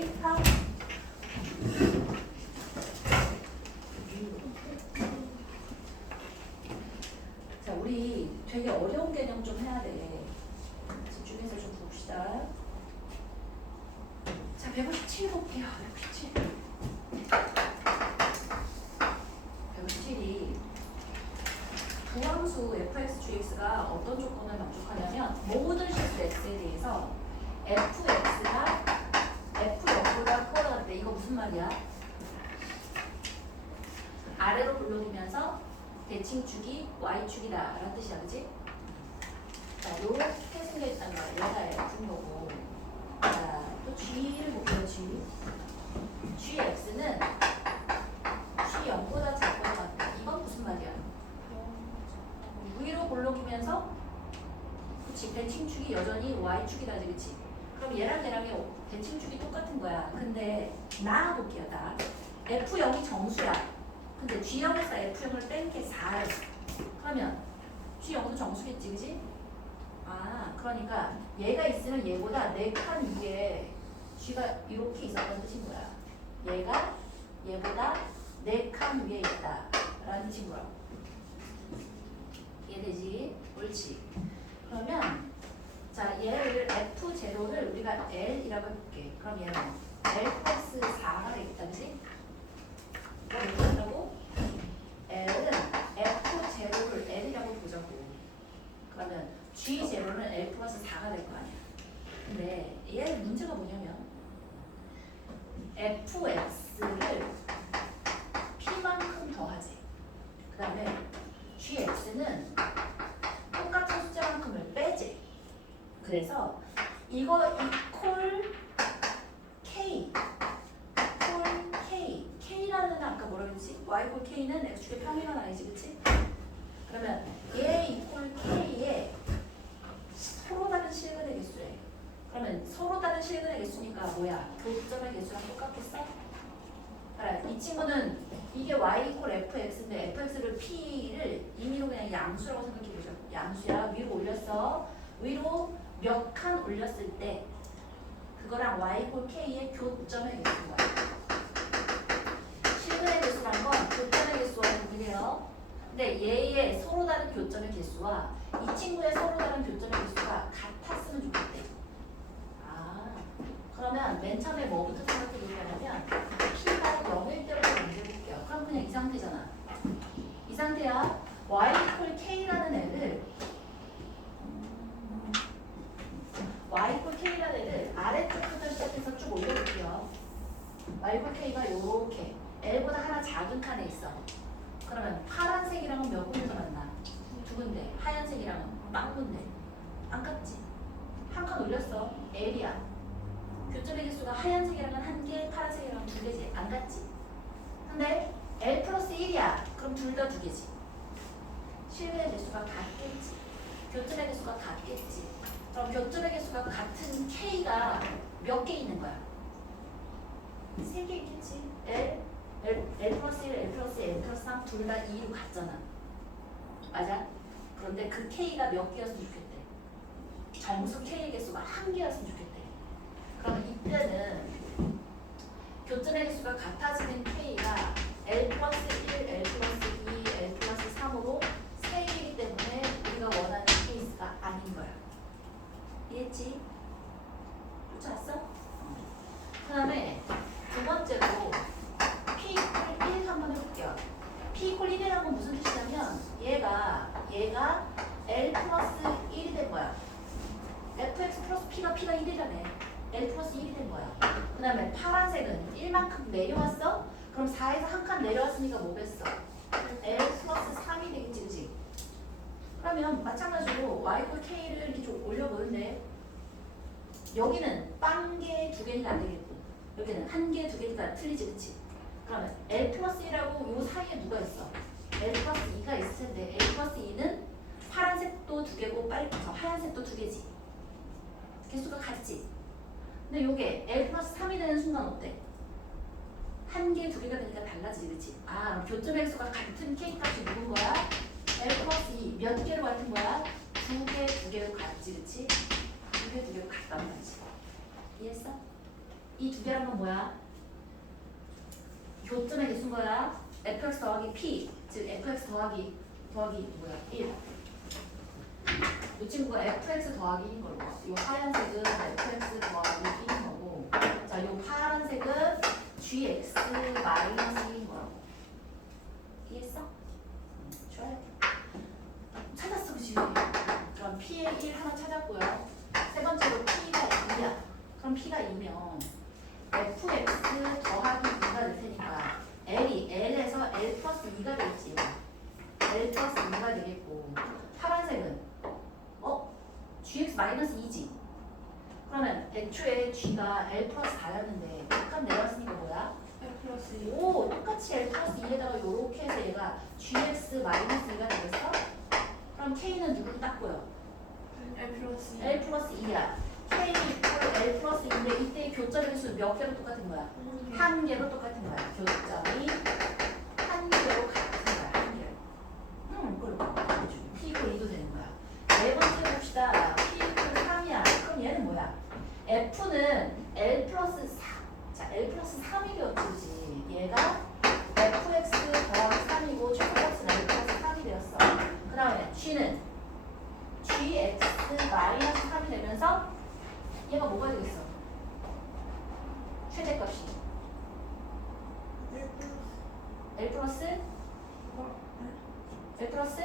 데이터. 자, 우리 되게 어려운 개념 좀 해야 돼. 집중해서 좀 봅시다. 자, 157 볼게요. 157. 157이 부함수 fx, gx가 어떤 조건을 만족하냐면 모든 실수 x에 대해서 fx가 f0보다 크거나 같을 때 이거 무슨 말이야? 아래로 굴러오면서 대칭축이 y축이다 라는 뜻이야, 그치? 자, 요렇게 생겨있단 말이야. 얘가 f인 거고. 자, 또 g를 볼게요. gx는 g0보다 작거나 같다. 이건 무슨 말이야? 위로 골록이면서 그치, 대칭축이 여전히 y축이다지, 그치? 그럼 얘랑의 대칭축이 똑같은 거야. 근데 나 볼게요. 나 f0이 정수야. 근데 g0에서 f0을 뺀 게 4야. 그러면 g0도 정수겠지, 그치? 아, 그러니까 얘가 있으면 얘보다 4칸 위에 g가 이렇게 있었던 뜻인 거야. 얘가 얘보다 4칸 위에 있다 라는 뜻인 거야. 이해되지? 옳지. 그러면 자, 얘를 F0를 우리가 L이라고 해볼게. 그럼 얘는 L 플러스 4가 되겠다, 그치? 이거 뭐 한다고? L은 F0를 L이라고 보자고. 그러면 G0는 L 플러스 4가 될 거 아니야. 근데 얘 문제가 뭐냐면 fx를 p만큼 더하지. 그 다음에 gx는 똑같은 숫자만큼을 빼지. 그래서 이거 이퀄 k, k라는 아까 뭐라 그랬지? y 이퀄 k는 x축의 평이란 아니지, 그치? 그러면 얘 이퀄 k에 서로 다른 실근의 개수래. 그러면 서로 다른 실근의 개수니까 뭐야? 교점의 개수랑 똑같겠어? 그래, 이 친구는 이게 y 이퀄 fx인데 fx를 p를 임의로 그냥 양수라고 생각해보자. 양수야. 위로 올렸어. 위로 몇 칸 올렸을 때 그거랑 y 이퀄 k의 교점의 개수인 거야. 실근의 개수란 건 교점의 개수와 동일해요. 근데 얘의 서로 다른 교점의 개수와 이 친구의 서로 다른 교점의 개수가 같았으면 좋겠대. 아, 그러면 맨 처음에 뭐부터 생각해 보려면 P가 0일 때부터 문제 볼게요. 그럼 그냥 이 상태잖아. 이 상태야. Y 이퀄 K라는 애를 아래쪽부터 시작해서 쭉 올려볼게요. Y 이퀄 K가 요렇게 L보다 하나 작은 칸에 있어. 그러면 파란색이랑은 몇 군데서 만나? 두 군데. 하얀색이랑은 빵 군데. 안 같지? 한 칸 올렸어. L이야. 교점의 개수가 하얀색이랑은 1개, 파란색이랑은 2개지. 안 같지? 근데 L 플러스 1이야. 그럼 둘 다 2개지. 실근의 개수가 같겠지. 교점의 개수가 같겠지. 그럼 교점의 개수가 같은 K가 몇 개 있는 거야? 3개 있겠지. L 플러스 1, L 플러스 2, L 플러스 3 둘 다 2로 같잖아. 맞아? 그런데 그 K가 몇 개였으면 좋겠대? 정수 K의 개수가 1개였으면 좋겠대. 그럼 이때는 교점의 개수가 같아지는 K가 L 플러스 1, L 플러스 2, L 플러스 3으로 3개이기 때문에 우리가 원하는 케이스가 아닌 거야. 이해했지? 쫓아왔어? 그 다음에 두 번째로 P 이퀄 1 한번 해볼게요. P 이퀄 1이라는 건 무슨 뜻이냐면 얘가 L 플러스 1이 된 거야. fx 플러스 P가 1이라네. L 플러스 1이 된 거야. 그 다음에 파란색은 1만큼 내려왔어? 그럼 4에서 한 칸 내려왔으니까 뭐겠어? L 플러스 3이 되겠지, 그치? 그러면 마찬가지로 y 이퀄 k를 이렇게 좀 올려보는데 여기는 빵개 2개니까 안 되겠고 여기는 1개, 2개니까 틀리지, 그치? 그러면 L 플러스 1하고 요 사이에 누가 있어? L 플러스 2가 있을 텐데 L 플러스 2는 파란색도 2개고 하얀색도 2개지. 개수가 같지? 근데 요게 L 플러스 3이 되는 순간 어때? 1개, 2개가 되니까 달라지지, 그치? 아, 교점의 개수가 같은 K 값이 누군 거야? L 플러스 2 몇 개로 같은 거야? 2개, 2개로 같지, 그치? 2개, 2개로 같단 말이지. 이해했어? 이 두 개란 건 뭐야? 교점의 개수인 거야. fx 더하기 p, 즉 fx 더하기 뭐야? 1. 이 친구가 fx 더하기 1인 걸로 봐. 이 하얀색은 fx 더하기 1인 거고, 자, 이 파란색은 gx 마이너스 1인 거라고. 이해했어? 좋아요. 찾았어, 그치? 그럼 p의 1 하나 찾았고요. 세 번째로 p가 2야. 그럼 p가 2면 fx 더하기 2가 될 테니까 l이 l에서 l 플러스 2가 되겠지. l 플러스 2가 되겠고, 파란색은 gx 마이너스 2지. 그러면 애초에 g가 l 플러스 4였는데 약간 내려왔으니까 뭐야? L 플러스 2. 오, 똑같이 l 플러스 2에다가 요렇게 해서 얘가 gx 마이너스 2가 되겠어? 그럼 k는 누구로 땄고요? L 플러스 2. l 플러스 2야. k 이퀄 l 플러스 2인데 이때 교점의 수 몇 개로 똑같은 거야? 한 개로 똑같은 거야. 교점이 한 개로 같은 거야. 한 개로. 그렇고 p 이퀄 2도 되는 거야. 네 번째 봅시다. p 이퀄 3이야. 그럼 얘는 뭐야? f는 l 플러스 4. 자, l 플러스 3이 되었지. 얘가 fx 더하기 3이고 최소값은 l 플러스 3이 되었어. 그 다음에 g는 gx 마이너스 3이 되면서 얘가 뭐가 되겠어? 최대값이 L 플러스 L 플러스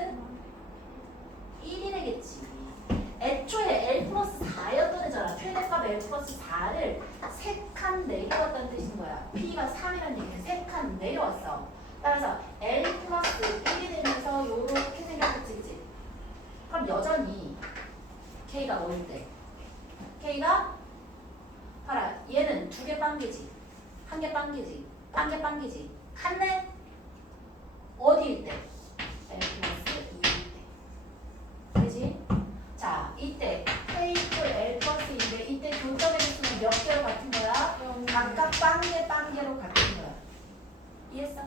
1이 되겠지. 애초에 L 플러스 4였던 애잖아. 최대값 L 플러스 4를 3칸 내려왔다는 뜻인 거야. P가 3이라는 얘기는 3칸 내려왔어. 따라서 L 플러스 1이 되면서 요렇게 생겼겠지, 그치? 그럼 여전히 K가 뭐일 때? K가 봐라, 얘는 2개 빵개지, 1개 빵개지, 빵개 빵개지. 같네? 어디일 때? L 플러스 2일 때. 그지? 자, 이때 K 이퀄 L 플러스 2인데 이때 교점의 개수는 몇 개로 같은 거야? 각각 빵개로 같은 거야. 이해했어?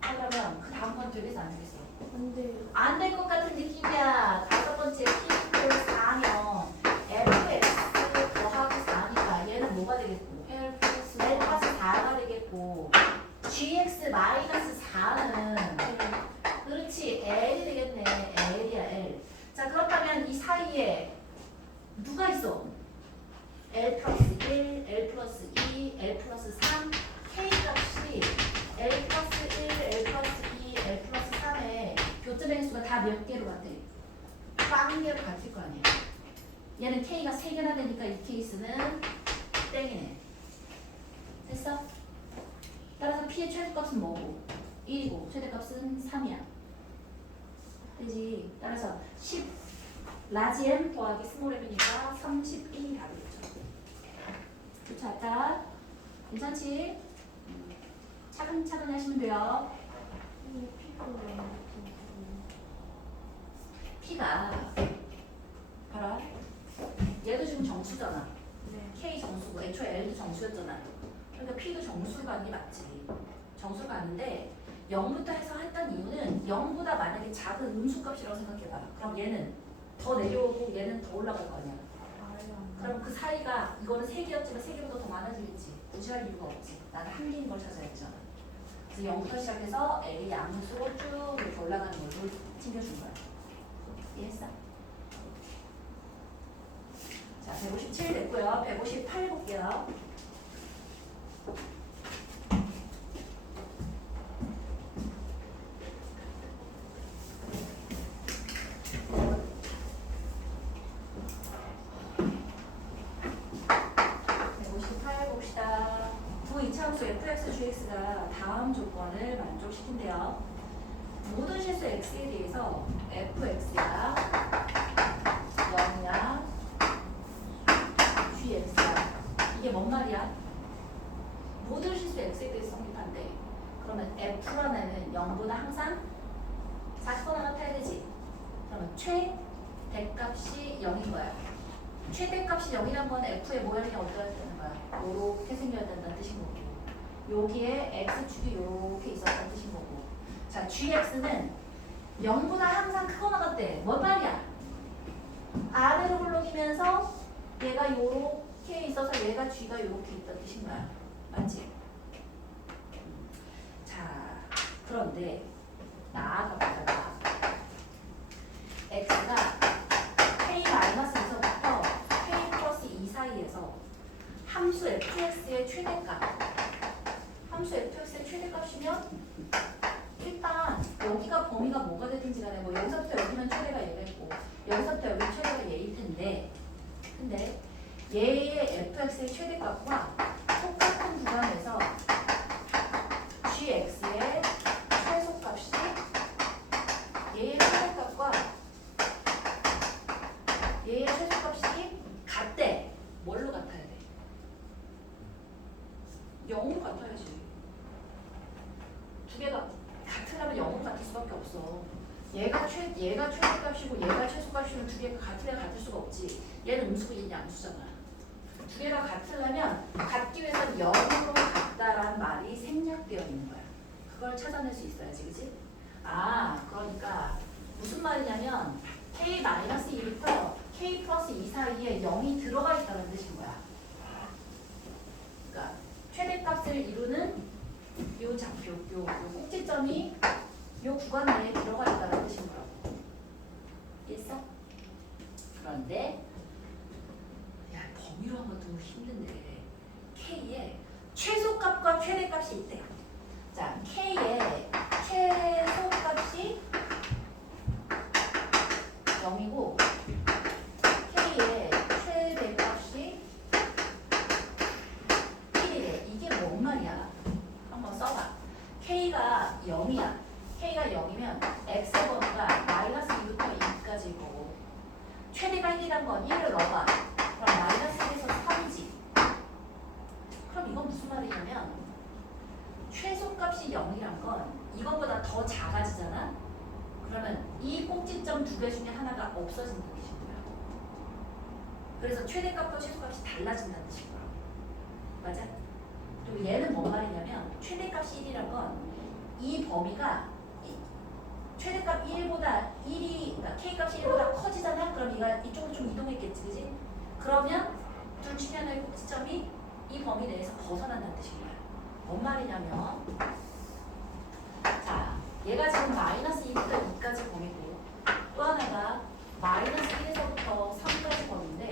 그러면 그 다음 건 되겠어, 안 되겠어? 안 돼요. 안 될 것 같은 느낌이야. 다섯 번째 P 이퀄 4면 fx 더하기 4니까 얘는 뭐가 되겠고? L 플러스 L 플러스 4가 되겠고, gx 마이너스 4는 그렇지 L이 되겠네. L이야 L. 자, 그렇다면 이 사이에 누가 있어? L 플러스 1, L 플러스 2, L 플러스 3, K 값이 L 플러스 1, L 플러스 2, L 플러스 3의 교점의 수가 다 몇 개로 같아? 빵 개로 같을 거 아니야. 얘는 K가 3개나 되니까 이 케이스는 땡이네. 됐어? 따라서 P의 최대값은 뭐고? 1이고 최대값은 3이야. 그지? 따라서 10 라지 M 더하기 스몰 M이니까 31이 답이겠죠. 그렇지 않다? 괜찮지? 차근차근 하시면 돼요. P가 봐라. 얘도 지금 정수잖아. 네. K 정수고 애초에 L도 정수였잖아. 그러니까 P도 정수를 가는 게 맞지. 정수를 가는데 0부터 해서 했던 이유는 0보다 만약에 작은 음수값이라고 생각해봐. 그럼 얘는 더 내려오고 얘는 더 올라갈 거 아니야. 그럼 그 사이가 이거는 3개였지만 3개보다 더 많아지겠지. 굳이 할 이유가 없지. 나는 한 개인 걸 찾아야죠. 그래서 0부터 시작해서 L 양수로 쭉 이렇게 올라가는 걸로 챙겨준 거야. 이해했어? 자, 157 됐고요. 158 볼게요. 이차함수 fx, gx가 다음 조건을 만족시킨대요. 모든 실수 x에 대해서 fx가 0이야, gx야. 이게 뭔 말이야? 모든 실수 x에 대해서 성립한대. 그러면 f라는 애는 0보다 항상 작거나 같아야 되지. 그러면 최대값이 0인 거야. 최대값이 0이란 건 f의 모양이 어떠해야 되는 거야? 요렇게 생겨야 된다는 뜻인 거고, 여기에 x축이 요렇게 있었다는 뜻인 거고. 자, gx는 0보다 항상 크거나 같대. 뭔 말이야? 아래로 굴러기면서 얘가 요렇게 K에 있어서 얘가 G가 이렇게 있다는 뜻인 거야. 맞지? 자, 그런데 나아가 보자. X가 K-에서부터 K 플러스 2 사이에서 함수 fx의 최대값, 함수 fx의 최대값이면 일단 여기가 범위가 뭐가 되든지 간에 뭐 여기서부터 여기면 최대가 얘겠고 여기서부터 여기는 최대가 얘일 텐데, 근데 얘의 fx의 최대값과 똑같은 구간에서 gx의 최소값이 얘의 최대값과 얘의 최소값이 같대. 뭘로 같아야 돼? 0으로 같아야지. 두 개가 같으려면 0으로 같을 수밖에 없어. 얘가 최대값이고 얘가 최소값이면 두 개가 같을 수가 없지. 얘는 음수고 얘는 양수잖아. 두 개가 같으려면 같기 위해서는 0으로 같다라는 말이 생략되어 있는 거야. 그걸 찾아낼 수 있어야지, 그치? 아, 그러니까 무슨 말이냐면 K-2부터 K 플러스 2 사이에 0이 들어가 있다는 뜻인 거야. 그러니까 최대값을 이루는 요 좌표, 요 꼭지점이 요 구간 내에 들어가 있다는 뜻인 거라고. 이해했어? 그런데 야, 범위로 하면 좀 힘든데 K에 최소값과 최대값이 있대. 자, K의 최소값이 0이고 K의 최대값이 1이래. 이게 뭔 말이야? 한번 써봐. K가 0이야. K가 0이면 X의 범위가 마이너스 2부터 2까지일 거고 최대가 1이란 건 1을 넣어봐. 그럼 마이너스 1에서 3이지. 그럼 이건 무슨 말이냐면 최소값이 0이란 건 이거보다 더 작아지잖아? 그러면 이 꼭지점 두 개 중에 하나가 없어진다는 뜻인 거야. 그래서 최대값과 최소값이 달라진다는 뜻인 거야. 맞아? 그리고 얘는 뭔 말이냐면 최대값이 1이란 건 이 범위가 최대값 1보다 1이 그러니까 K값이 1보다 커지잖아? 그럼 얘가 이쪽으로 좀 이동했겠지, 그지? 그러면 둘 중에 하나의 꼭지점이 이 범위 내에서 벗어난다는 뜻인 거야. 뭔 말이냐면 자, 얘가 지금 마이너스 2부터 2까지 범위고 또 하나가 마이너스 1에서부터 3까지 범위인데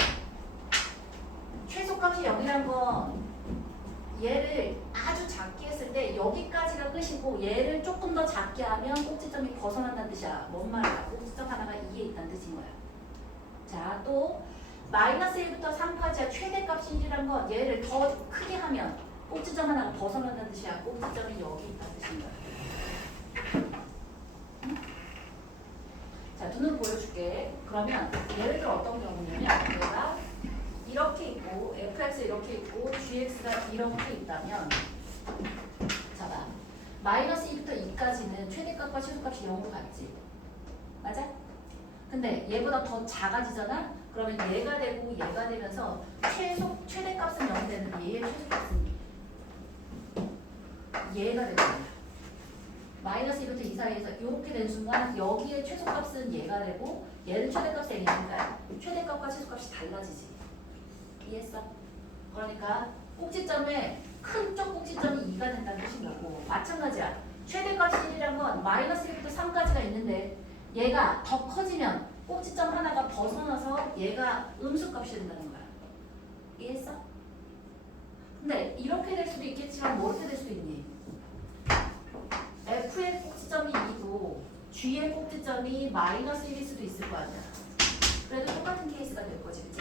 최소값이 0이란 건 얘를 아주 작게 했을 때 여기까지가 끝이고 얘를 조금 더 작게 하면 꼭지점이 벗어난다는 뜻이야. 뭔 말이야? 꼭지점 하나가 2에 있다는 뜻인 거야. 자, 또 마이너스 1부터 3까지야. 최대값이 1이란 건 얘를 더 크게 하면 꼭지점 하나가 벗어난다는 뜻이야. 꼭지점이 여기 있다는 뜻인 거야. 응? 자, 눈으로 보여줄게. 그러면 예를 들어 어떤 경우냐면 얘가 이렇게 있고 fx 이렇게 있고 gx가 이렇게 있다면 자봐. 마이너스 2부터 2까지는 최대값과 최소값이 0으로 같지. 맞아? 근데 얘보다 더 작아지잖아? 그러면 얘가 되고 얘가 되면서 최대값은 0이 되는데 얘의 최소값은 얘가 되는 거야. 마이너스 2부터 2 사이에서 이렇게 된 순간 여기에 최소값은 얘가 되고 얘는 최대값이 얘니까 최대값과 최소값이 달라지지. 이해했어? 그러니까 꼭지점에 큰 쪽 꼭지점이 2가 된다는 뜻인 거고 마찬가지야. 최대값이 1이란 건 마이너스 1부터 3까지가 있는데 얘가 더 커지면 꼭지점 하나가 벗어나서 얘가 음수값이 된다는 거야. 이해했어? 근데 이렇게 될 수도 있겠지만 뭐 이렇게 될 수도 있니? F의 꼭지점이 2고 G의 꼭지점이 마이너스 1일 수도 있을 거 아니야. 그래도 똑같은 케이스가 될 거지, 그치?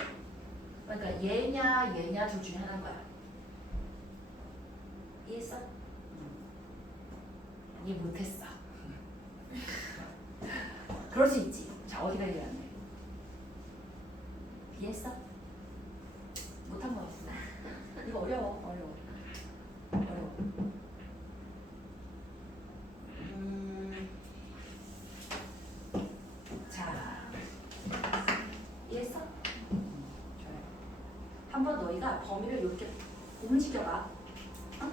그러니까 얘냐 둘 중에 하나인 거야. 이해했어? 이해 못했어. 그럴 수 있지. 자, 어디가 이해하네. 이해했어? 못한 거 같아. 이거 어려워. 자, 이해했어? 좋아요. 한번 너희가 범위를 이렇게 움직여봐. 어?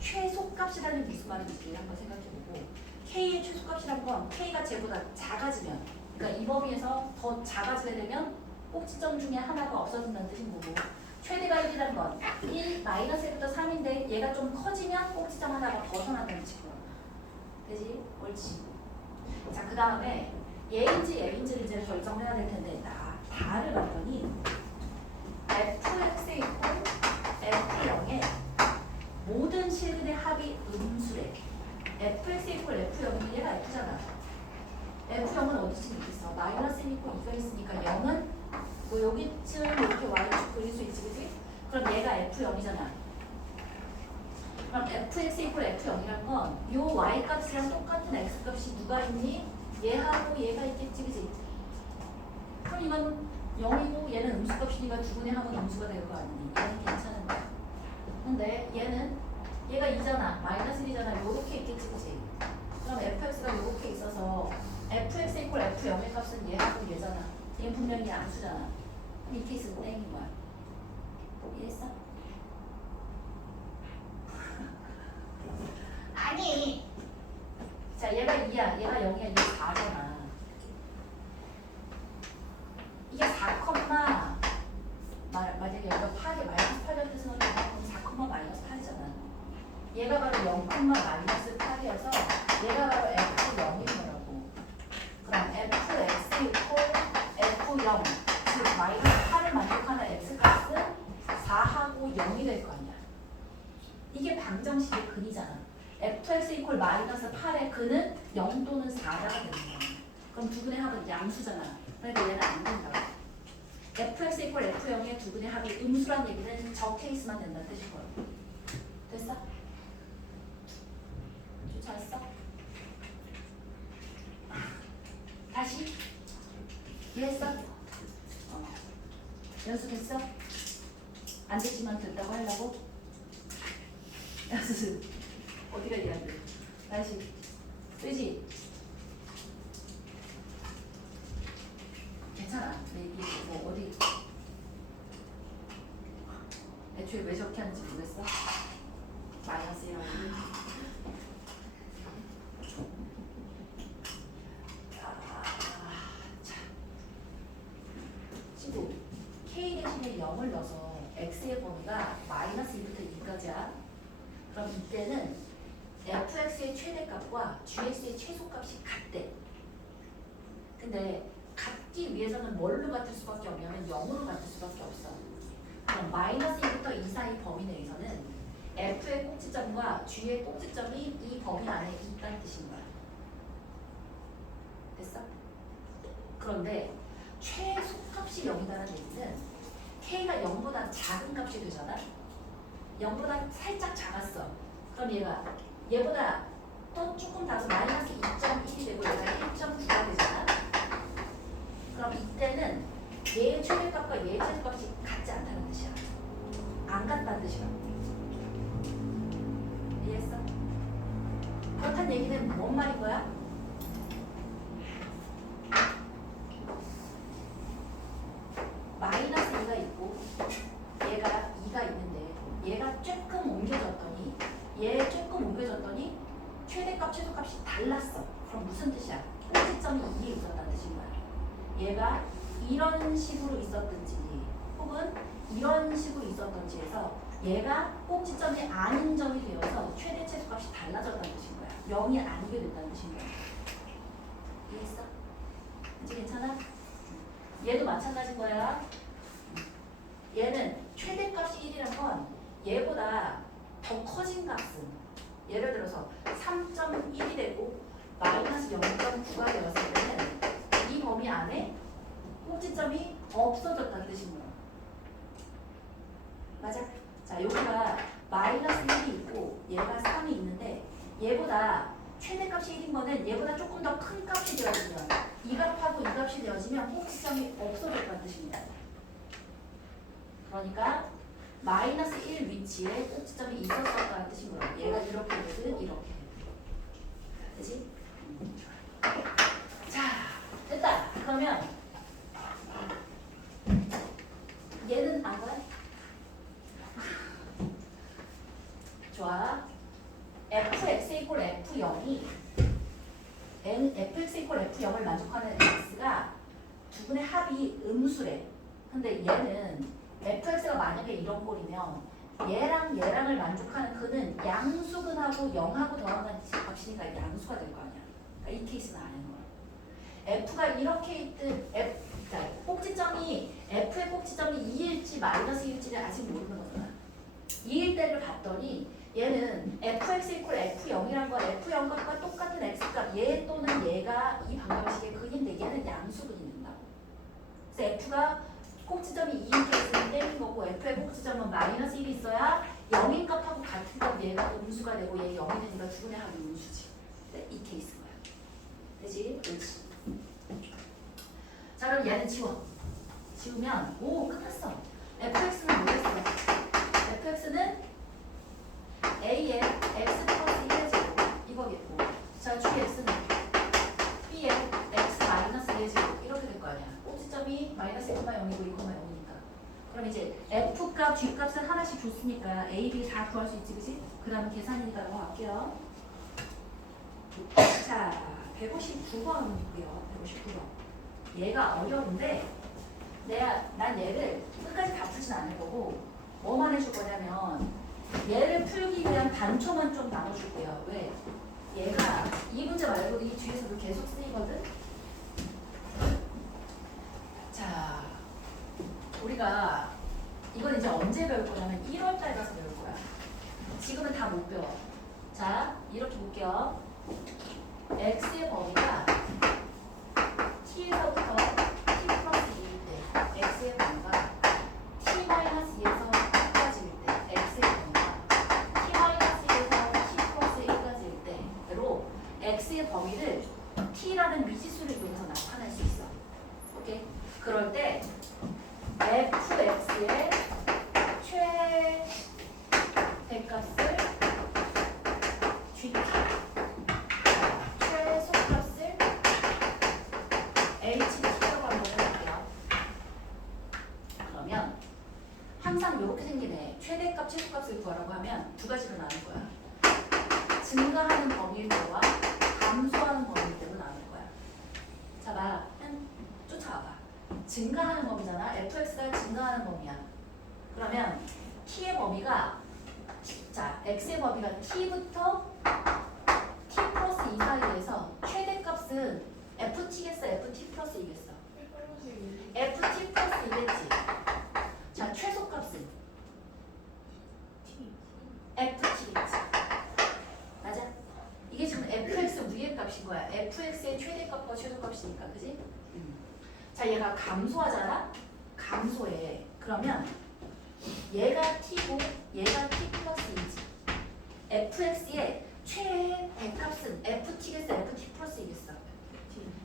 최소값이라는 게 무슨 말인지 한번 생각해보고 K의 최소값이라는 건 K가 쟤보다 작아지면 그러니까 이 범위에서 더 작아지게 되면 꼭지점 중에 하나가 없어진다는 뜻인 거고 최대가 1이란 건 1, 마이너스 1부터 3인데 얘가 좀 커지면 꼭지점 하나가 벗어난다는 식으로. 되지? 옳지. 자, 그 다음에 얘인지를 이제 결정해야 될 텐데 다를 봤더니 fx 이퀄 f0의 모든 실근의 합이 음수래. fx 이퀄 f0이면 얘가 f잖아. f0은 어디쯤 있겠어? 마이너스 1 있고 2가 있으니까 0은 뭐 여기쯤 이렇게 y축 그릴 수 있지, 그지? 그럼 얘가 f0이잖아. 그럼 fx 이퀄 f0이란 건 요 y값이랑 똑같은 x값이 누가 있니? 얘하고 얘가 있겠지, 그지? 그럼 이건 0이고 얘는 음수값이니까 두분의 합은 음수가 될 거 아니니? 얘는 괜찮은데. 근데 얘는 얘가 2잖아. 마이너스 1이잖아. 요렇게 있겠지, 그지? 그럼 fx가 요렇게 있어서 fx 이퀄 f0의 값은 얘하고 얘잖아. 얘는 분명히 양수잖아. 그럼 이 케이스는 땡인 거야. 이해했어? 아니! 자, 얘가 2야. 얘가 0이야. 얘가 4잖아. 이게 4, 만약에 여기가 8이 마이너스 8이라는 뜻은 그럼 4, 마이너스 8이잖아. 얘가 바로 0, 마이너스 8이어서 얘가 바로 F0인 거라고. 그럼 Fx 이퀄 F0 즉 마이너스 8을 만족하는 X값은 4하고 0이 될 거 아니야. 이게 방정식의 근이잖아. Fx 이퀄 마이너스 8의 근은 0 또는 4가 되는 거야. 그럼 두분의 합은 양수잖아. 그러니까 얘는 안 된다고. fx 이퀄 f0의 두분의 합이 음수란 얘기는 저 케이스만 된다는 뜻인 거야. 됐어? 좋았어? 다시 이해했어? 연습했어? 안 됐지만 된다고 하려고? 연습 어디가 이해안 돼? 다시 뜨지? 괜찮아. 얘기 뭐 어디 애초에 왜 저렇게 하는지 모르겠어? 마이너스라고. 자, 친구 k 대신에 0을 넣어서 x의 범위가 마이너스 2부터 2까지야. 그럼 이때는 fx의 최대값과 gx의 최소값이 같대. 근데 같기 위해서는 뭘로 같을 수밖에 없냐면 0으로 같을 수밖에 없어. 그럼 마이너스 2부터 2 사이 범위 내에서는 f의 꼭지점과 g의 꼭지점이 이 범위 안에 있다는 뜻인 거야. 됐어? 그런데 최소값이 0이라는 얘기는 k가 0보다 작은 값이 되잖아. 0보다 살짝 작았어. 그럼 얘보다 또 조금 다서 마이너스 2.1이 되고 얘가 1.9가 되잖아. 그럼 이때는 얘의 최대값과 얘의 최소값이 같지 않다는 뜻이야. 안 같다는 뜻이야. 이해했어? 그렇다는 얘기는 뭔 말인 거야? 마이너스 2가 있고 얘가 2가 있는데 얘가 조금 옮겨졌더니 최대값, 최소값이 달랐어. 그럼 무슨 뜻이야? 꼭지점이 2에 있었다는 뜻인 거야. 얘가 이런 식으로 있었든지 혹은 이런 식으로 있었던지에서 얘가 꼭지점이 아닌 점이 되어서 최대 최소값이 달라졌다는 뜻인 거야. 0이 아니게 된다는 뜻인 거야. 이해했어? 이제 괜찮아? 얘도 마찬가지인 거야. 얘는 최대값이 1이란 건 얘보다 더 커진 값은 예를 들어서 3.1이 되고 마이너스 0.9가 되었을 때는 이 범위 안에 꼭지점이 없어졌다는 뜻인 거야. 맞아? 자, 여기가 마이너스 1이 있고 얘가 3이 있는데 얘보다 최대값이 1인 거는 얘보다 조금 더 큰 값이 되어지면 이 값하고 이 값이 되어지면 꼭지점이 없어졌다는 뜻입니다. 그러니까 마이너스 1 위치에 꼭지점이 있었다는 뜻인 거야. 얘가 이렇게 되든 이렇게. 그치? 자, 됐다. 그러면 얘는 안 거야? 좋아. fx 이퀄 f0이 fx 이퀄 f0을 만족하는 x가 두 분의 합이 음수래. 근데 얘는 fx가 만약에 이런 꼴이면 얘랑 얘랑을 만족하는 그는 양수근하고 0하고 더하는 값이니까 양수가 될 거 아니야. 그러니까 이 케이스는 아닌 거야. f가 이렇게 있든 자, 꼭지점이 f의 꼭지점이 2일지 마이너스 1일지를 아직 모르는 거잖아. 2일 때를 봤더니 얘는 fx 이퀄 f0이란 건 f0값과 똑같은 x값 얘 또는 얘가 이 방정식의 근인데 얘는 양수근이 된다고. 그래서 f가 꼭지점이 2인 케이스는 땡긴 거고 f의 꼭지점은 마이너스 1이 있어야 0인 값하고 같은 값 얘가 음수가 되고 얘 0이 되니까 두 분의 합이 음수지. 이 케이스인 거야. 되지? 그렇지. 자 그럼 얘는 지워. 지우면 오 끝났어. fx는 뭐겠어? fx는 a의 x 플러스 1의 제곱 이거겠고 자 gx는 b의 x 마이너스 2의 제곱 이렇게 될 거 아니야. 꼭지점이 마이너스 1,0이고 2,0이니까 그럼 이제 f값 g값을 하나씩 줬으니까 a, b 다 구할 수 있지 그지? 그 다음에 계산이니까 넘어갈게요. 자 159번이고요. 159번 얘가 어려운데 난 얘를 끝까지 다 풀진 않을 거고 뭐만 해줄 거냐면 얘를 풀기 위한 단초만 좀 나눠줄 거예요. 왜? 얘가 이 문제 말고도 이 뒤에서도 계속 쓰이거든? 자, 우리가 이건 이제 언제 배울 거냐면 1월 달 가서 배울 거야. 지금은 다 못 배워. 자, 이렇게 볼게요. x의 범위가 t에서부터 t 플러스 2일 때 x의 범위가 t 마이너스 2에서 t까지일 때 x의 범위가 t 마이너스 2에서 t 플러스 1까지일 때로 x의 범위를 t라는 미지수를 이용해서 나타낼 수 있어. 오케이? 그럴 때 fx의 최대값을 gt 최소값을 HT라고 한번 해볼게요. 그러면 항상 이렇게 생기네. 최대값, 최소값을 구하라고 하면 두 가지로 나눌 거야. 증가하는 범위일 때와 감소하는 범위일 때로 나눌 거야. 자, 봐. 쫓아와봐. 증가하는 범위잖아. fx가 증가하는 범위야. 그러면 t의 범위가 자, x의 범위가 t부터 t 플러스 2 사이에서 최대값은 ft겠어, ft 플러스 2겠어? ft 플러스 2겠지. 자, 최소값은 ft겠지. 맞아? 이게 지금 fx 위의 값인 거야. fx의 최대값과 최소값이니까, 그지? 자, 얘가 감소하잖아? 감소해. 그러면 얘가 t고 얘가 t 플러스 2지. fx의 최대값은 ft겠어, ft 플러스 2겠어?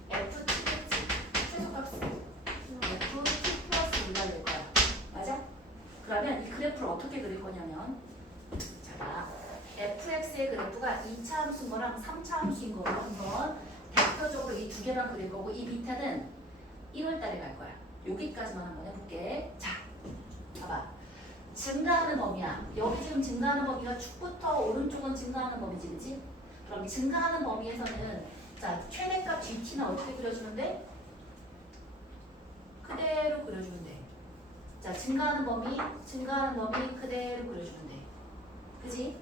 ft겠지. 최소값은 ft 플러스 2가 될 거야. 맞아? 그러면 이 그래프를 어떻게 그릴 거냐면 자, fx의 그래프가 2차 함수인 거랑 3차 함수인 거로 한번 대표적으로 이 두 개만 그릴 거고 이 밑에는 1월 달에 갈 거야. 여기까지만 한번 해볼게. 자, 봐봐. 증가하는 범위야. 여기 지금 증가하는 범위가 축부터 오른쪽은 증가하는 범위지, 그치? 그럼 증가하는 범위에서는 자, 최대값 GT는 어떻게 그려주는데? 그대로 그려주면 돼. 자, 증가하는 범위 그대로 그려주면 돼. 그치?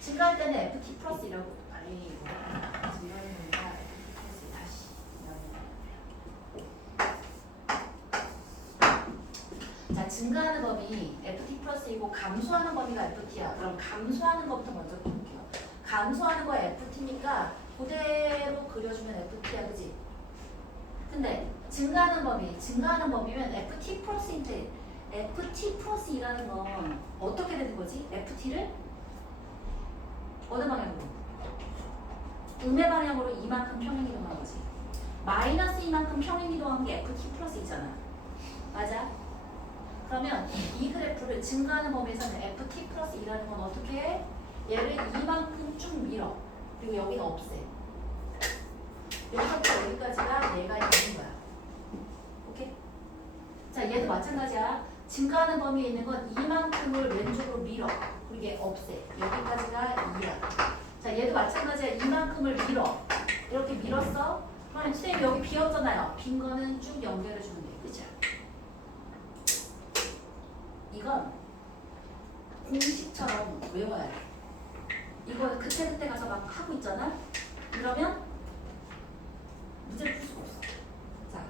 증가할 때는 FT 플러스이라고 아니고 증가하는 범위가 FT 플러스 다시 자, 증가하는 범위 FT 플러스이고 감소하는 범위가 FT야. 그럼 감소하는 것부터 먼저 볼게요. 감소하는 거 FT니까 그대로 그려주면 FT야, 그지? 근데 증가하는 범위면 FT 플러스인데 FT 플러스 2라는 건 어떻게 되는 거지? FT를 어느 방향으로? 음의 방향으로 이만큼 평행 이동한 거지. 마이너스 이만큼 평행 이동한 게 FT 플러스 2잖아. 맞아? 그러면 이 그래프를 증가하는 범위에서는 FT 플러스 2라는 건 어떻게 해? 얘를 이만큼 쭉 밀어. 그리고 여기는 없애. 여기서부터 여기까지가 얘가 있는 거야. 오케이? 자, 얘도 마찬가지야. 증가하는 범위에 있는 건 이만큼을 왼쪽으로 밀어. 그리고 얘 없애. 여기까지가 2야. 자, 얘도 마찬가지야. 이만큼을 밀어. 이렇게 밀었어. 그럼 선생님 여기 비었잖아요. 빈 거는 쭉 연결해 주면 돼. 그치? X처럼 외워야 돼. 이거 그때 가서 막 하고 있잖아? 이러면 문제를 풀 수가 없어. 자,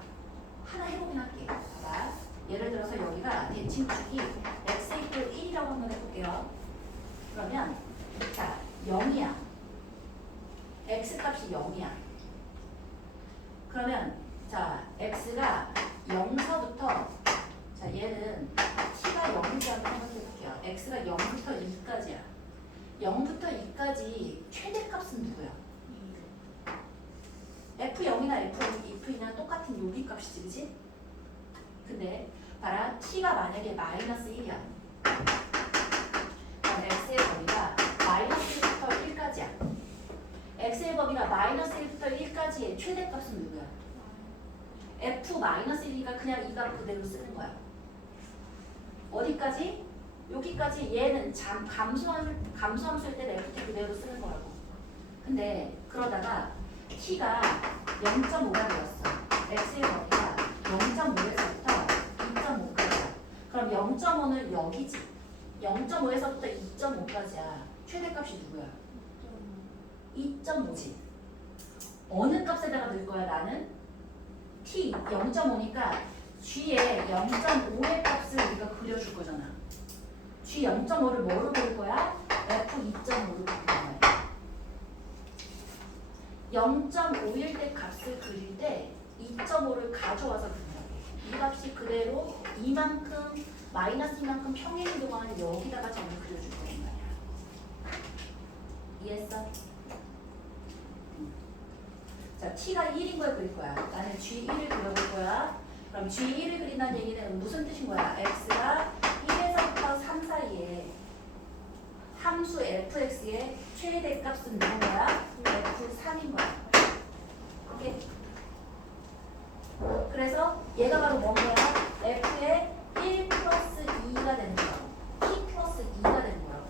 하나 해보긴 할게. 봐봐. 예를 들어서 여기가 대칭축이 x 이퀄 1이라고 한번 해볼게요. 그러면 자, 0이야. x 값이 0이야. 그러면 자, x가 0서부터 자, 얘는 t가 0인지 한번 생각해볼게요. x가 0부터 2까지야. 0부터 2까지 최대값은 누구야? f0이나 f2나 똑같은 요기 값이지, 그치? 근데 봐라, t가 만약에 마이너스 1이야. 그럼 x의 범위가 마이너스 1부터 1까지야. x의 범위가 마이너스 1부터 1까지의 최대값은 누구야? f 마이너스 1이니까 그냥 이 값 그대로 쓰는 거야. 어디까지? 여기까지. 얘는 감수함수일 때는 ft 그대로 쓰는 거라고. 근데 그러다가 t가 0.5가 되었어. x의 범위가 0.5에서부터 2.5까지야. 그럼 0.5는 여기지. 0.5에서부터 2.5까지야. 최대값이 누구야? 2.5지. 어느 값에다가 넣을 거야, 나는? t 0.5니까 g의 0.5의 값을 우리가 그려줄 거잖아. g 0.5를 뭐로 그릴 거야? f 2.5로 그릴 거야. 0.5일 때 값을 그릴 때 2.5를 가져와서 그린다고. 이 값이 그대로 이만큼 마이너스 이만큼 평행 이동하는 여기다가 점을 그려줄 거란 말이야. 이해했어? 자, t가 1인 걸 그릴 거야. 나는 g1을 그려볼 거야. 그럼 g1을 그린다는 얘기는 무슨 뜻인 거야? x가 1에서부터 3 사이에 함수 fx의 최대값은 누군 거야? f3인 거야. 오케이? 그래서 얘가 바로 뭔 거야? f의 1 플러스 2가 되는 거야. t 플러스 2가 되는 거야.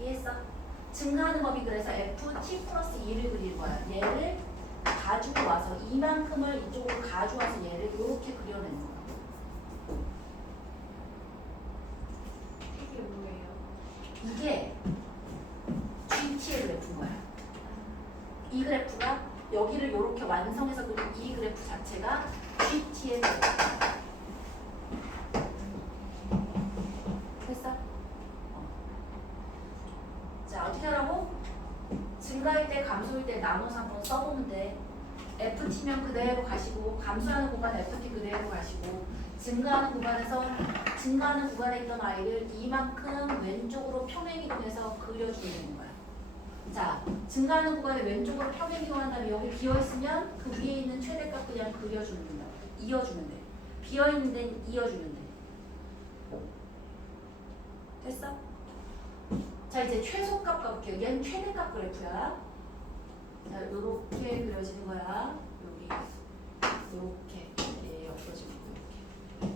이해했어? 증가하는 법이 그래서 ft 플러스 2를 그릴 거야. 얘를 가지고 와서 이만큼을 이쪽으로 가져와서 얘를 이렇게 그려내는 거야. 이게 뭐예요? 이게 GT의 그래프인 거야. 이 그래프가 여기를 이렇게 완성해서 그린 이 그래프 자체가 GT의 그래프야. 됐어? 자, 어떻게 하라고? 증가일 때 감소일 때 나눠서 한번 써보면 돼. FT면 그대로 가시고 감소하는 구간 FT 그대로 가시고 증가하는 구간에 있던 아이를 이만큼 왼쪽으로 평행이동해서 그려주는 거야. 자, 증가하는 구간에 왼쪽으로 평행이동한 다음에 여기 비어있으면 그 위에 있는 최대값 그냥 그려주는 거야. 이어주면 돼. 비어있는 데는 이어주면 돼. 됐어? 자, 이제 최소값 가볼게요. 얘는 최대값 그래프야. 자, 요렇게 그려지는 거야. 여기 요렇게 엎어지고 이렇게.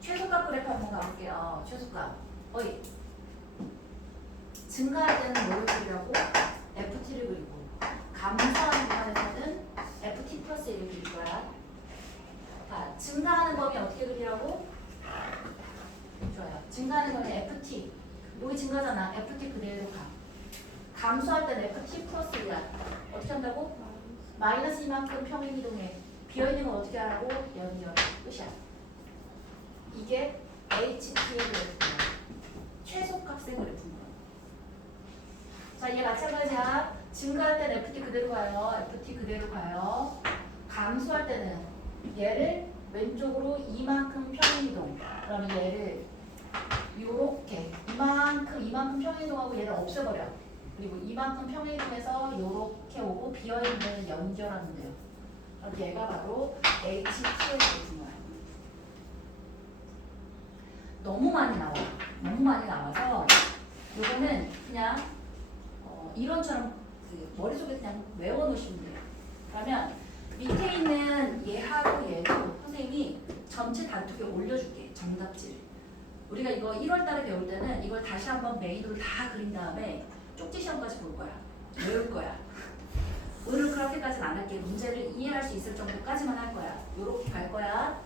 최소값 그래프 한번 가볼게요. 최소값. 어이. 증가할 때는 뭐를 그리라고? FT를 그리고 감소하는 구간에서는 FT 플러스 1을 그릴 거야. 자, 증가하는 범위 어떻게 그리라고? 좋아요. 증가하는 범위 FT. 여기 증가잖아. FT 그대로 가. 감소할 때는 FT 플러스 1이야. 어떻게 한다고? 마이너스 이만큼 평행 이동해. 비어있는 건 어떻게 하라고? 연결. 끝이야. 이게 HT의 그래프야. 최소값의 그래프인 거야. 자, 얘 마찬가지야. 증가할 때는 FT 그대로 가요. FT 그대로 가요. 감소할 때는 얘를 왼쪽으로 이만큼 평행 이동. 그러면 얘를 요렇게 이만큼 평행 이동하고 얘를 없애버려. 그리고 이만큼 평행 이동해서 요렇게 오고 비어있는 데는 연결하면 돼요. 그럼 얘가 바로 HT의 그래프인 거야. 너무 많이 나와. 너무 많이 나와서 요거는 그냥 이론처럼 그 머릿속에 그냥 외워놓으시면 돼요. 그러면 밑에 있는 얘하고 얘도 선생님이 전체 단톡에 올려줄게. 정답지를. 우리가 이거 1월달에 배울 때는 이걸 다시 한번 메인으로 다 그린 다음에 쪽지 시험까지 볼 거야. 외울 거야. 오늘은 그렇게까지는 안 할게. 문제를 이해할 수 있을 정도까지만 할 거야. 요렇게 갈 거야.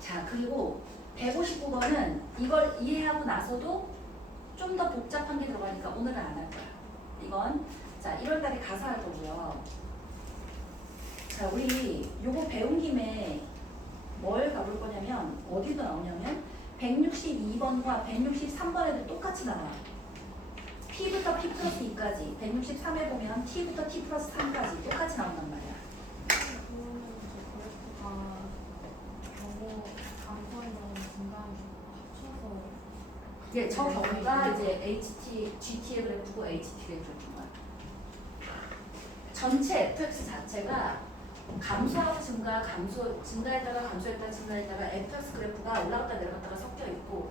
자, 그리고 159번은 이걸 이해하고 나서도 좀 더 복잡한 게 들어가니까 오늘은 안 할 거야. 이건 자 1월달에 가서 할 거고요. 자 우리 요거 배운 김에 뭘 가볼 거냐면 어디도 나오냐면 162번과 163번에도 똑같이 나와. P부터 P 플러스 2까지 163에 보면 T부터 T 플러스 3까지 똑같이 나온단 말이야. 그러면 저 그래프가 너무 감소해서 중간 합쳐서 예, 저 경우가 이제 HT, GT의 그래프고 HT의 그래프인 거야. 전체 fx 자체가 감소하고 증가했다가 감소했다가 증가했다가 fx 그래프가 올라갔다 내려갔다가 섞여 있고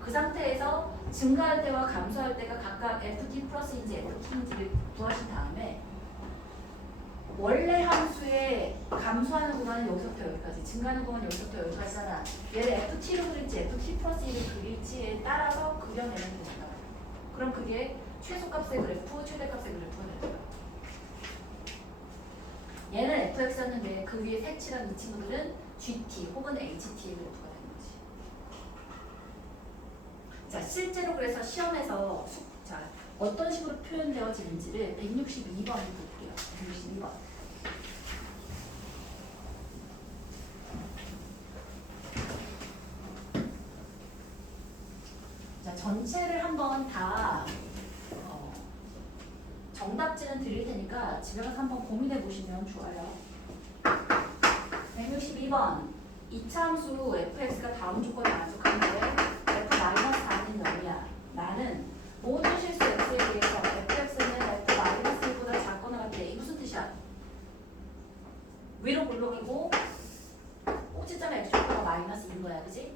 그 상태에서 증가할 때와 감소할 때가 각각 ft 플러스인지 ft인지를 구하신 다음에 원래 함수의 감소하는 구간은 여기서부터 여기까지, 증가하는 구간은 여기서부터 여기까지잖아. 얘를 ft로 그릴지 ft 플러스 1을 그릴지에 따라서 그려내면 된다. 그럼 그게 최소값의 그래프, 최대값의 그래프가 되는 거야. 얘는 fx였는데 그 위에 색칠한 이 친구들은 gt 혹은 ht의 그래프가 되는 거지. 자, 실제로 그래서 시험에서 자, 어떤 식으로 표현되어지는지를 162번을 볼게요. 162번. 자, 전체를 한번 다 정답지는 드릴 테니까 집에 가서 한번 고민해 보시면 좋아요. 162번. 이차함수 fx가 다음 조건에 만족하는데 f-4는 0이야. 나는 모든 실수 x에 대해서 fx는 f-1보다 작거나 같아. 이게 무슨 뜻이야? 위로 볼록이고 꼭지점에 x 조건가 마이너스인 거야. 그지?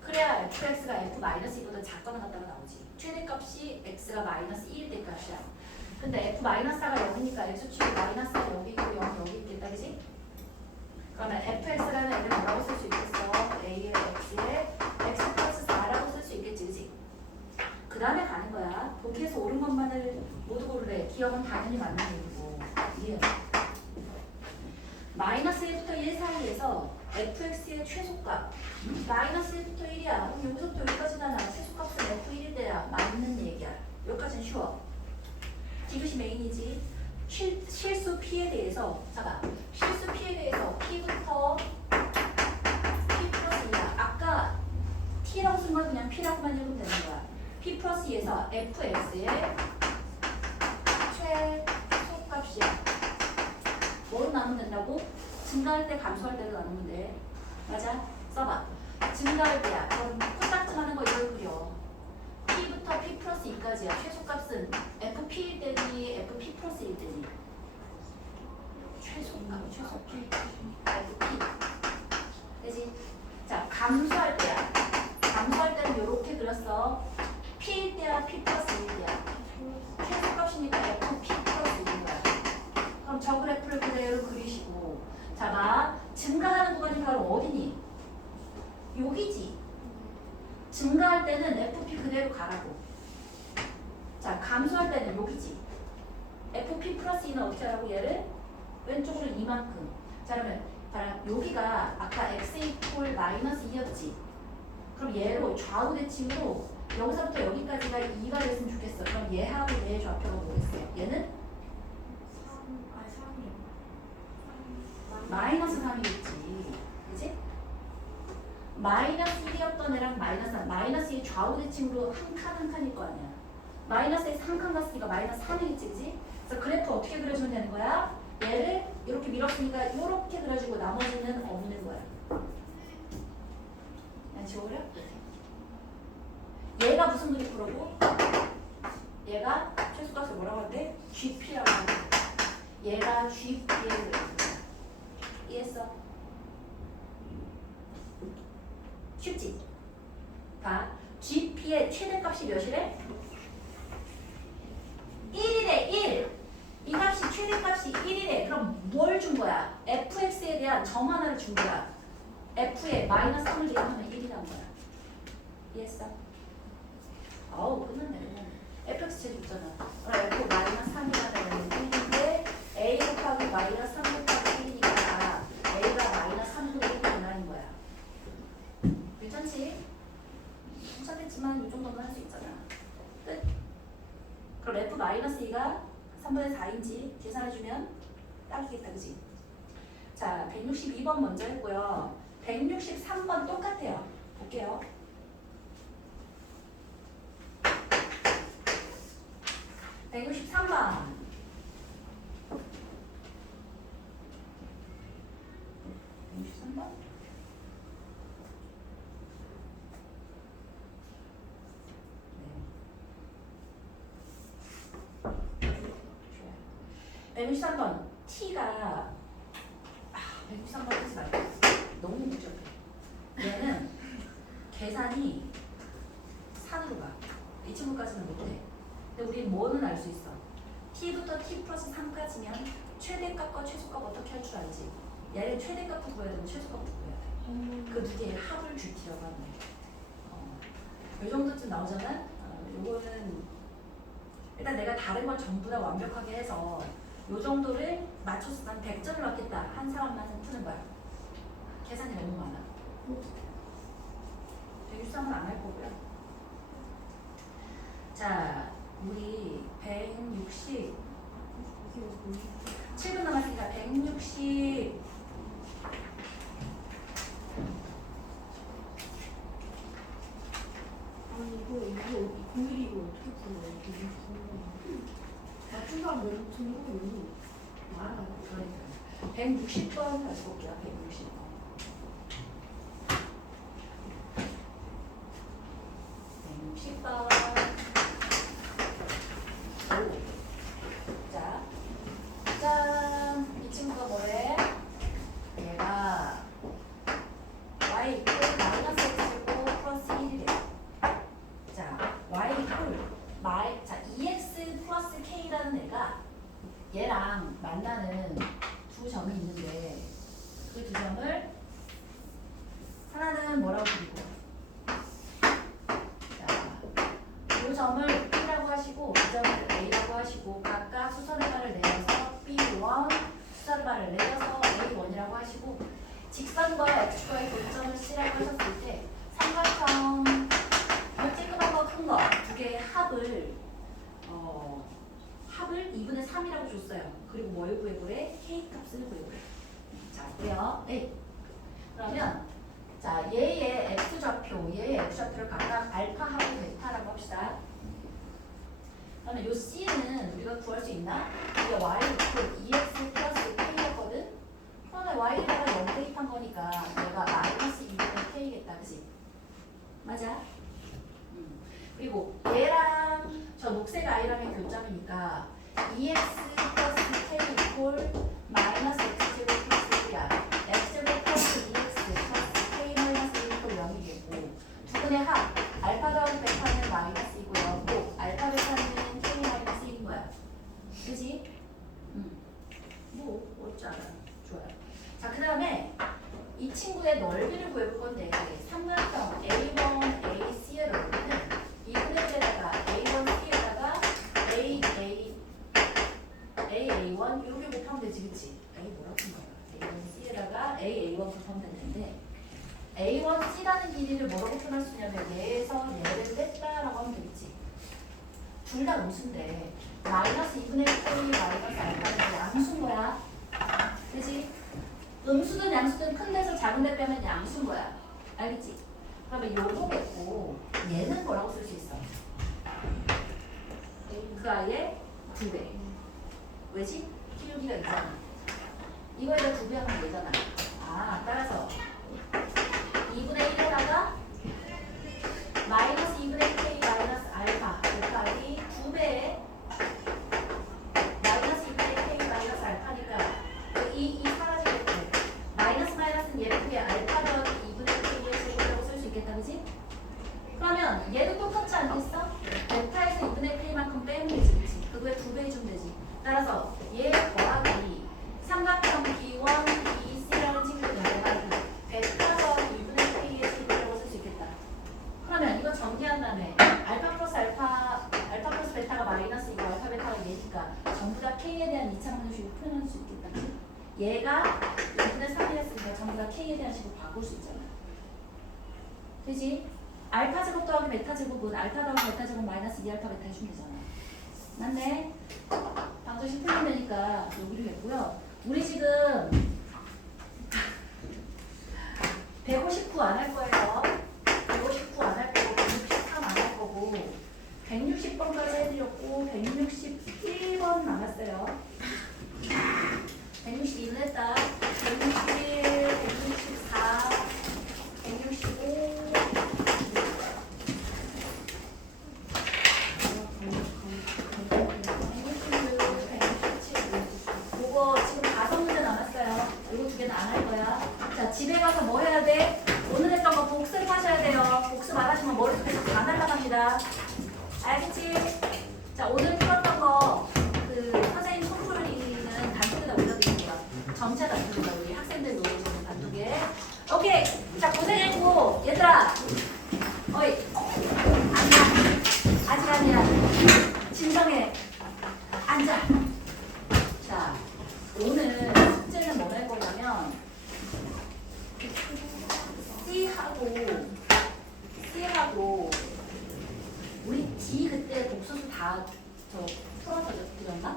그래야 fx가 f-2보다 작거나 같다가 나오지. 최대값이 x가 마이너스 1일 때 값이야. 근데 f-4가 0이니까 x축이 마이너스가 여기 있고 0이 여기 있겠다. 그지? 그러면 fx라는 애를 뭐라고 쓸 수 있겠어? a의 x에 x 플러스 4라고 쓸 수 있겠지. 그지? 그 다음에 가는 거야. 보기에서 옳은 것만을 모두 고르래. 기억은 당연히 맞는 얘기고. 이해요? 마이너스 1부터 1 사이에서 fx의 최소값 마이너스 1부터 1이야. 그럼 여기서부터 여기까지잖아. 최소값은 f1일 때야. 맞는 얘기야. 여기까지는 쉬워. 디귿이 메인이지. 실수 p에 대해서 잠깐 실수 p에 대해서 p부터 p 플러스 2야. 아까 t라고 쓴 걸 그냥 p라고만 읽으면 되는 거야. p 플러스 2에서 fx의 최소값이야. 뭐로 나누면 된다고? 증가할 때 감소할 때로 나누면 돼. 맞아? 써봐. 증가할 때야. 그럼 코딱지하는 거 이걸 그려. p부터 p 플러스 2까지야. 최소값은 fp일 때니 fp 플러스 1 때니. 최소값, 최소 p, fp. 되지? 자, 감소할 때야. 감소할 때는 이렇게 그렸어. p일 때야, p 플러스 1이야. 최소값이니까 fp 플러스 1인 거야. 그럼 저 그래프를 그대로 그리시고. 자, 봐. 증가하는 구간이 바로 어디니? 여기지. 증가할 때는 FP 그대로 가라고. 자, 감소할 때는 여기지. FP 플러스 2는 어떻게 하라고 얘를? 왼쪽으로 이만큼. 자, 그러면 여기가 아까 x 이퀄 마이너스 2였지. 그럼 얘로 좌우 대칭으로 여기서부터 여기까지가 2가 됐으면 좋겠어. 그럼 얘하고 얘의 좌표가 뭐겠어? 얘는? 3이요. 마이너스 3이겠지. 그치? 마이너스 1이었던 애랑 마이너스 3. 마이너스 2 좌우 대칭으로 한 칸 한 칸일 거 아니야. 마이너스에서 한 칸 갔으니까 마이너스 3이겠지. 그치? 그래서 그래프 어떻게 그려주면 되는 거야? 얘를 이렇게 밀었으니까 이렇게 그려주고 나머지는 없는 거야. 난 지워버려? 얘가 무슨 그래프라고? 얘가 최소값을 뭐라고 하는데? GP라고 하는데 얘가 GP의 그래프야. 이해했어? 쉽지? 봐. GP의 최대값이 몇이래? 1이래. 1. 이 값이 최대값이 1이래. 그럼 뭘 준 거야? fx에 대한 점 하나를 준 거야. f에 마이너스 3을 대입하면 1이란 거야. 이해했어? 어우, 끝났네. fx 제곱 있잖아. 그럼 f 마이너스 3이라 되면 1인데 a 곱하기 마이너스 3 곱하기 1이니까 a가 마이너스 3분의 1이 된다는 거야. 3분의 4인지 계산해주면 딱이겠다, 그지? 자, 162번 먼저 했고요. 163번 똑같아요. 볼게요. (163번) 163번? 네. 163번 t가 163번 하지 말고 너무 복잡해. 얘는 계산이 산으로 가. 이 친구까지는 못해. 근데 우리 뭐는 알 수 있어. t부터 t 플러스 3까지면 최대값과 최소값 어떻게 할 줄 알지? 얘를 최대값도 구해야 되고 최소값도 구해야 돼. 그 두 개의 합을 GT라고 하는 거야. 이 정도쯤 나오잖아? 요거는 일단 내가 다른 걸 전부 다 완벽하게 해서 요 정도를 맞춰서 난 100점을 맞겠다 한 사람만 푸는 거야. 계산이 너무 많아. 163은 안 할 거고요. 자, 우리 160 7분 남았으니까 160 아니 이거 9일이고 어떻게 풀어요? 맞춘 사람 너무 너무 많아요. 그러니까 160번 다시 볼게요. 160번. 자, 짠! 이 친구가 뭐래? 얘가 y 이퀄 마이너스 x고 플러스 1이래. 자, y 이퀄 자, 2x 플러스 k라는 애가 얘랑 만나는 두 점이 있는데 그 두 점을 하나는 뭐라고 그리고 이 점을 B라고 하시고 이 점을 A라고 하시고 각각 수선의 발을 내려서 B1 수선의 발을 내려서 A1이라고 하시고 직선과 X축과의 교점을 C라고 하셨을 때 삼각형 쬐끄만 거 큰 거 두 개의 합을 2분의 3이라고 줬어요. 그리고 뭘 구해보래? K값을 구해보래. 자, 볼게요. A. 그러면 자, 얘의 X좌표, 얘의 X좌표를 각각 알파하고 베타라고 합시다. 그러면 요 C는 우리가 구할 수 있나? 이게 Y 이퀄 2X 플러스 K였거든? 그러면 Y에다가 0 대입한 거니까 얘가 마이너스 2분의 K겠다, 그치? 맞아? 그리고 얘랑 저 녹색 아이랑의 교점이니까 2X 플러스 K 이퀄 마이너스 X제곱 플러스 1이야. X제곱 플러스 2X 플러스 K 마이너스 1 이퀄 0이겠고 두 분의 합 알파 더하기 베타는 마이너스이고요. 또 알파 베타는 K 마이너스 1인 거야. 그지? 뭐 어찌 알아. 좋아요. 자, 그 다음에 이 친구의 넓이를 구해볼 건데 삼각형 A1, AC의 넓이는 이 그래프에다가 A1C에다가 AA1 이렇게 곱하면 되지, 그치? A 뭐라고 쓴 거야? A1C에다가 AA1 곱하면 되는데 A1C라는 길이를 뭐라고 표현할 수 있냐면 얘에서 얘를 뺐다라고 하면 되겠지. 둘 다 음수인데 마이너스 2분의 K 마이너스 알파는 양수인 거야. 그치? 음수든 양수든 큰 데서 작은 데 빼면 양수인 거야. 알겠지? 그러면 요거겠고 얘는 뭐라고 쓸 수 있어? 그 아이의 2배. 왜지? 기울기가 있잖아. 이거에다 2배 하면 되잖아. 아, 따라서 2분의 1에다가 마이너스 2분의 K 마이너스 알파 곱하기 2배의 마이너스 2분의 K 마이너스 알파니까 이 사라지겠고 마이너스는 예쁘게 알파 더하기 2분의 K의 제곱이라고 쓸 수 있겠다, 그지? 그러면 얘도 똑같지 않겠어? 베타에서 2분의 K만큼 빼면 되지, 그치? 그거에 2배 해주면 되지. 따라서 얘 더하기 삼각형 B1, BC라는 친구는 더하기 베타 더하기 2분의 K의 제곱이라고 쓸 수 있겠다. 그러면 이거 정리한 다음에 알파 플러스 베타가 마이너스이고 알파 베타가 얘니까 전부 다 K에 대한 2차 방정식으로 표현할 수 있겠다, 그치? 얘가 2분의 3이었으니까 전부 다 K에 대한 식으로 바꿀 수 있잖아. 그지? 알파 제곱 더하기 베타 제곱은 알파 더하기 베타 제곱 마이너스 2알파 베타 해주면 되잖아. 맞네. 방정식 풀면 되니까 여기로 했고요. 우리 지금 159 안 할 거예요. 159 안 할 거고 163 안 할 거고 160번까지 해드렸고 161번 남았어요. 162는 했다. 161, 164, 165 이거 지금 5문제 남았어요. 이거 2개는 안 할 거야. 자, 집에 가서 뭐 해야 돼? 오늘 했던 거 복습하셔야 돼요. 복습 안 하시면 머릿속에서 다 날아갑니다. 알겠지? 자, 오늘 풀었던 거, 선생님 손풀이는 단톡에다 올려드릴 거야. 점차 단톡에다 우리 학생들 놀러주는 단톡에. 오케이. 자, 고생했고, 얘들아. 어이. 앉아. 아직 아니야. 진정해. 앉아. 자, 오늘 숙제는 뭐 할 거냐면 C하고 우리 D 그때 복수수 다 풀어드렸나?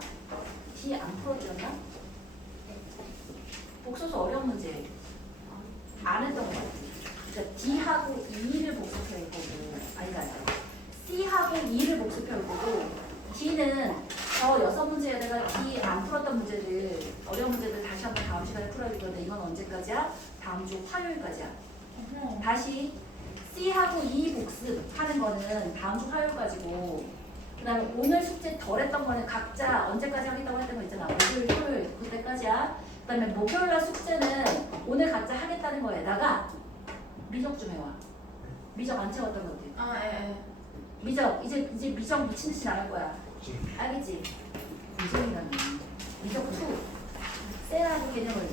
D 안 풀어드렸나? 복수수 어려운 문제 안 했던 거 같아. 그러니까 D하고 E를 복습할 거고 아니다. C하고 E를 복습할 거고 D는 저 6문제에 내가 D 안 풀었던 문제들 어려운 문제들 다시 한번 다음 시간에 풀어야 되는데 이건 언제까지야? 다음 주 화요일까지야. 다시 C하고 E 복습하는 거는 다음 주 화요일까지고 그 다음에 오늘 숙제 덜 했던 거는 각자 언제까지 하겠다고 했던 거 있잖아. 목요일, 토요일 그때까지야. 그 다음에 목요일날 숙제는 오늘 각자 하겠다는 거에다가 미적 좀 해와. 미적 안 채웠던 것들. 예. 미적 이제 미적 미친 듯이 나갈 거야. 알겠지? 미적이라는 미적 2 셀하고 개념을